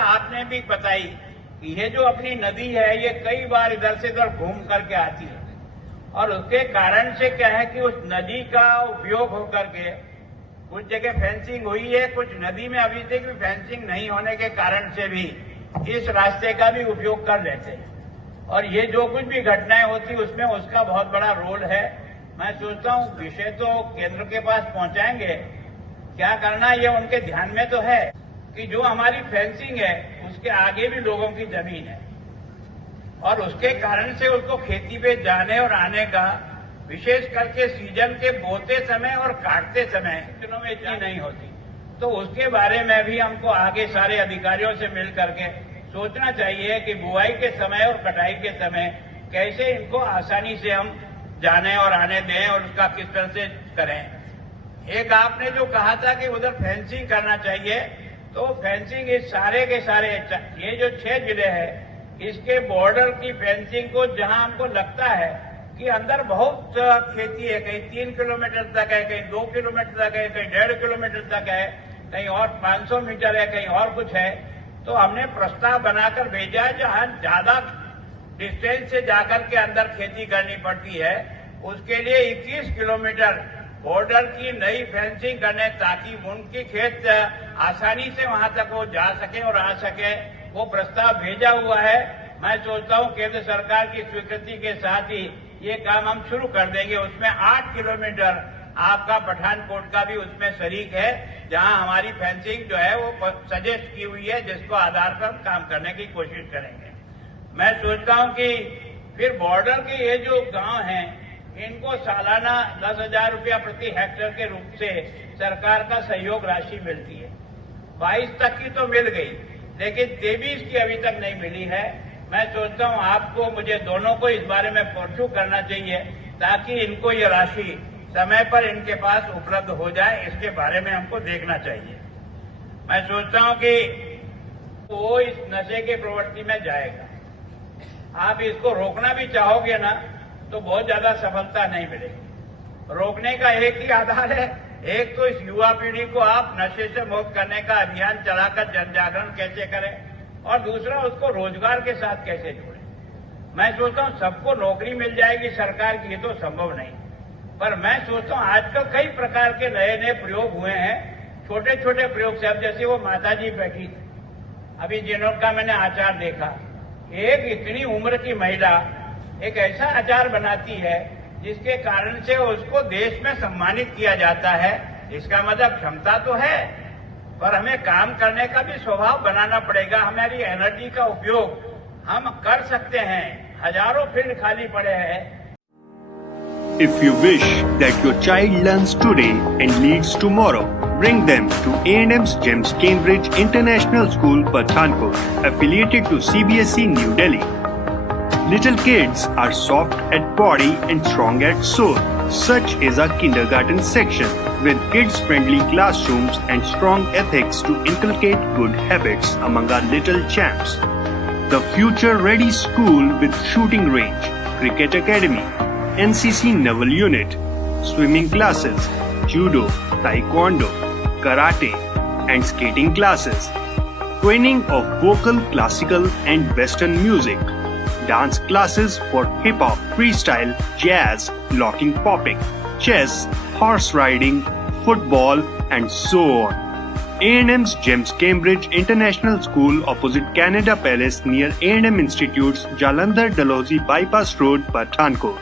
आपने भी बताई कि ये जो अपनी नदी है ये कई बार इधर से उधर घूम करके आती है और उसके कारण से क्या है कि उस नदी का उपयोग होकर के कुछ जगह फेंसिंग हुई है, कुछ नदी में अभी तक भी फेंसिंग नहीं होने के कारण से भी इस रास्ते का भी उपयोग कर लेते हैं और ये जो कुछ भी घटनाएं होती उसमें उसका बहुत बड़ा रोल है। मैं सोचता हूं विषय तो केंद्र के पास पहुंचाएंगे, क्या करना ये उनके ध्यान में तो है कि जो हमारी फेंसिंग है उसके आगे भी लोगों की जमीन है और उसके कारण से उसको खेती पे जाने और आने का विशेष करके सीजन के बोते समय और काटते समय दिनों में इतनी नहीं होती, तो उसके बारे में भी हमको आगे सारे अधिकारियों से मिल करके सोचना चाहिए कि बुआई के समय और कटाई के समय कैसे इनको आसानी से हम जाने और आने दें और उसका किस तरह से करें। एक आपने जो कहा था कि उधर फेंसिंग करना चाहिए, तो फेंसिंग इस सारे के सारे ये जो 6 जिले हैं इसके बॉर्डर की फेंसिंग को जहां हमको लगता है कि अंदर बहुत खेती है, कहीं 3 किलोमीटर तक है, कहीं 2 किलोमीटर तक है, कहीं 1.5 किलोमीटर तक है, कहीं और 500 मीटर है, कहीं और कुछ है, तो हमने प्रस्ताव बनाकर भेजा है जहां ज्यादा डिस्टेंस से जाकर के अंदर खेती करनी पड़ती है उसके लिए 21 किलोमीटर बॉर्डर की नई फेंसिंग करने ताकि उनकी खेत आसानी से वहां तक वो जा सके और आ सके, वो प्रस्ताव भेजा हुआ है। मैं सोचता हूं केंद्र सरकार की स्वीकृति के साथ ही ये काम हम शुरू कर देंगे। उसमें 8 किलोमीटर आपका पठानकोट का भी उसमें शरीक है जहां हमारी फेंसिंग जो है वो सजेस्ट की हुई है, जिसको आधार पर हम काम करने की कोशिश करेंगे। मैं सोचता हूं कि फिर बॉर्डर के ये जो गांव हैं इनको सालाना 10,000 रुपया प्रति हेक्टेयर के रूप से सरकार का सहयोग राशि मिलती है। 22 तक की तो मिल गई लेकिन 23 की अभी तक नहीं मिली है। मैं सोचता हूं आपको मुझे दोनों को इस बारे में परसू करना चाहिए ताकि इनको ये राशि समय पर इनके पास उपलब्ध हो जाए, इसके बारे में हमको देखना चाहिए। मैं सोचता हूं कि वो इस नशे के प्रवृत्ति में जाएगा, आप इसको रोकना भी चाहोगे ना तो बहुत ज्यादा सफलता नहीं मिलेगी। रोकने का एक ही आधार है, एक तो इस युवा पीढ़ी को आप नशे से मुक्त करने का अभियान चलाकर जन जागरण कैसे करें और दूसरा उसको रोजगार के साथ कैसे जोड़ें। मैं सोचता हूं सबको नौकरी मिल जाएगी सरकार की, ये तो संभव नहीं, पर मैं सोचता हूं आजकल कई प्रकार के नए नए प्रयोग हुए हैं, छोटे छोटे प्रयोग से। अब जैसे वो माताजी बैठी थी अभी जिनका मैंने आचार देखा, एक इतनी उम्र की महिला एक ऐसा आचार बनाती है जिसके कारण से उसको देश में सम्मानित किया जाता है। इसका मतलब क्षमता तो है पर हमें काम करने का भी स्वभाव बनाना पड़ेगा। हमारी एनर्जी का उपयोग हम कर सकते हैं, हजारों फील्ड खाली पड़े हैं। If you wish that your child learns today and leads tomorrow, bring them to A&M's GEMS Cambridge International School, Pathankot, affiliated to CBSE New Delhi. Little kids are soft at body and strong at soul. Such is our kindergarten section with kids-friendly classrooms and strong ethics to inculcate good habits among our little champs. The future-ready school with shooting range, cricket academy, NCC Naval Unit, swimming classes, judo, taekwondo, karate and skating classes, training of vocal, classical and western music, dance classes for hip-hop, freestyle, jazz, locking popping, chess, horse riding, football and so on. A&M's GEMS Cambridge International School opposite Canada Palace near A&M Institute's Jalandhar Dalhousie Bypass Road, Pathankot.